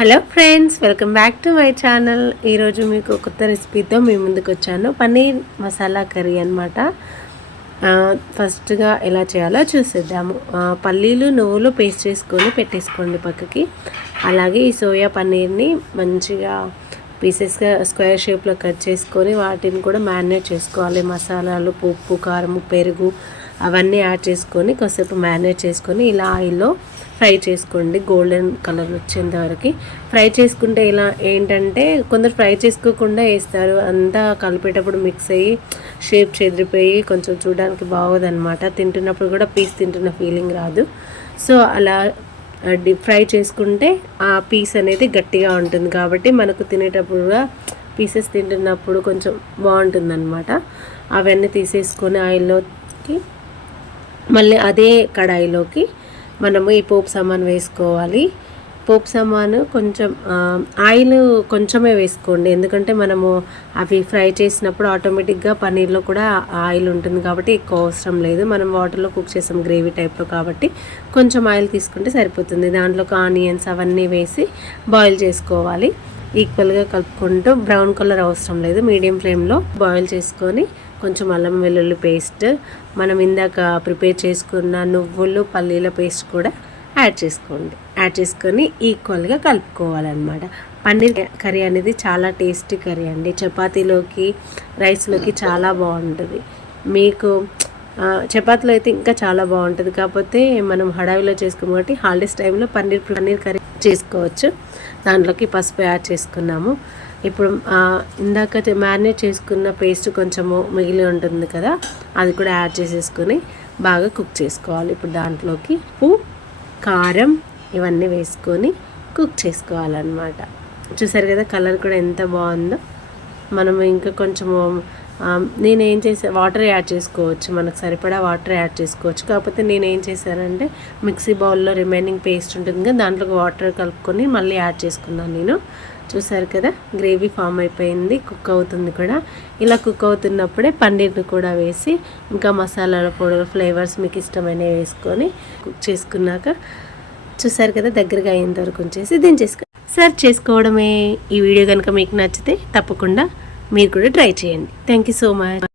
Hello friends, welcome back to my channel. ఈరోజు మీకు కొత్త రెసిపీతో మీ ముందుకు వచ్చాను. పన్నీర్ మసాలా కర్రీ అనమాట. ఫస్ట్గా ఎలా చేయాలో చూసేద్దాము. పల్లీలు నువ్వులు పేస్ట్ చేసుకొని పెట్టేసుకోండి పక్కకి. అలాగే ఈ సోయా పన్నీర్ని మంచిగా పీసెస్గా స్క్వేర్ షేప్లో కట్ చేసుకొని వాటిని కూడా మ్యారినేట్ చేసుకోవాలి. మసాలాలు, ఉప్పు, కారం, పెరుగు అవన్నీ యాడ్ చేసుకొని కొద్దిసేపు మ్యారినేట్ చేసుకొని ఇలా ఆయిల్లో ఫ్రై చేసుకోండి. గోల్డెన్ కలర్ వచ్చేంత వరకు ఫ్రై చేసుకుంటే ఇలా ఏంటంటే కొందరు ఫ్రై చేసుకోకుండా వేస్తారు. అంతా కలిపేటప్పుడు మిక్స్ అయ్యి షేప్ చెదిరిపోయి కొంచెం చూడడానికి బాగోదన్నమాట. తింటున్నప్పుడు కూడా పీస్ తింటున్న ఫీలింగ్ రాదు. సో అలా డీప్ ఫ్రై చేసుకుంటే ఆ పీస్ అనేది గట్టిగా ఉంటుంది కాబట్టి మనకు తినేటప్పుడు కూడా పీసెస్ తింటున్నప్పుడు కొంచెం బాగుంటుంది అనమాట. అవన్నీ తీసేసుకొని ఆయిల్లోకి మళ్ళీ అదే కడాయిలోకి మనము ఈ పోపు సామాను వేసుకోవాలి. పోపు సామాను కొంచెం ఆయిల్ కొంచెమే వేసుకోండి, ఎందుకంటే మనము అవి ఫ్రై చేసినప్పుడు ఆటోమేటిక్గా పన్నీర్లో కూడా ఆయిల్ ఉంటుంది కాబట్టి ఎక్కువ అవసరం లేదు. మనం వాటర్లో కుక్ చేసాం గ్రేవీ టైప్లో కాబట్టి కొంచెం ఆయిల్ తీసుకుంటే సరిపోతుంది. దాంట్లోకి ఆనియన్స్ అవన్నీ వేసి బాయిల్ చేసుకోవాలి. ఈక్వల్గా కలుపుకుంటూ బ్రౌన్ కలర్ అవసరం లేదు, మీడియం ఫ్లేమ్లో బాయిల్ చేసుకొని కొంచెం అల్లం వెల్లుల్లి పేస్ట్, మనం ఇందాక ప్రిపేర్ చేసుకున్న నువ్వులు పల్లీల పేస్ట్ కూడా యాడ్ చేసుకోండి. యాడ్ చేసుకొని ఈక్వల్గా కలుపుకోవాలన్నమాట. పన్నీర్ కర్రీ అనేది చాలా టేస్టీ కర్రీ అండి. చపాతీలోకి రైస్లోకి చాలా బాగుంటుంది. మీకు చపాతీలో అయితే ఇంకా చాలా బాగుంటుంది. కాకపోతే మనం హడావిలో చేసుకోము కాబట్టి హాలిడేస్ టైంలో పన్నీర్ కర్రీ చేసుకోవచ్చు. దాంట్లోకి పసుపు యాడ్ చేసుకున్నాము. ఇప్పుడు ఇందాక మ్యారినేట్ చేసుకున్న పేస్ట్ కొంచెము మిగిలి ఉంటుంది కదా, అది కూడా యాడ్ చేసేసుకొని బాగా కుక్ చేసుకోవాలి. ఇప్పుడు దాంట్లోకి ఉప్పు, కారం ఇవన్నీ వేసుకొని కుక్ చేసుకోవాలన్నమాట. చూసారు కదా కలర్ కూడా ఎంత బాగుందో. మనం ఇంకా కొంచెము నేనేం చేసా వాటర్ యాడ్ చేసుకోవచ్చు, మనకు సరిపడా వాటర్ యాడ్ చేసుకోవచ్చు. కాకపోతే నేనేం చేశానంటే మిక్సీ బౌల్లో రిమైనింగ్ పేస్ట్ ఉంటుంది కదా, దాంట్లోకి వాటర్ కలుపుకొని మళ్ళీ యాడ్ చేసుకున్నాను నేను. చూసారు కదా గ్రేవీ ఫామ్ అయిపోయింది, కుక్ అవుతుంది కూడా. ఇలా కుక్ అవుతున్నప్పుడే పన్నీర్ని కూడా వేసి ఇంకా మసాలాల పొడులు ఫ్లేవర్స్ మీకు ఇష్టమైనవి వేసుకొని కుక్ చేసుకున్నాక చూసారు కదా దగ్గరగా అయ్యేంత వరకు ఉంచేసి సర్వ్ చేసుకోవడమే. ఈ వీడియో కనుక మీకు నచ్చితే తప్పకుండా మీరు కూడా ట్రై చేయండి. Thank you so much.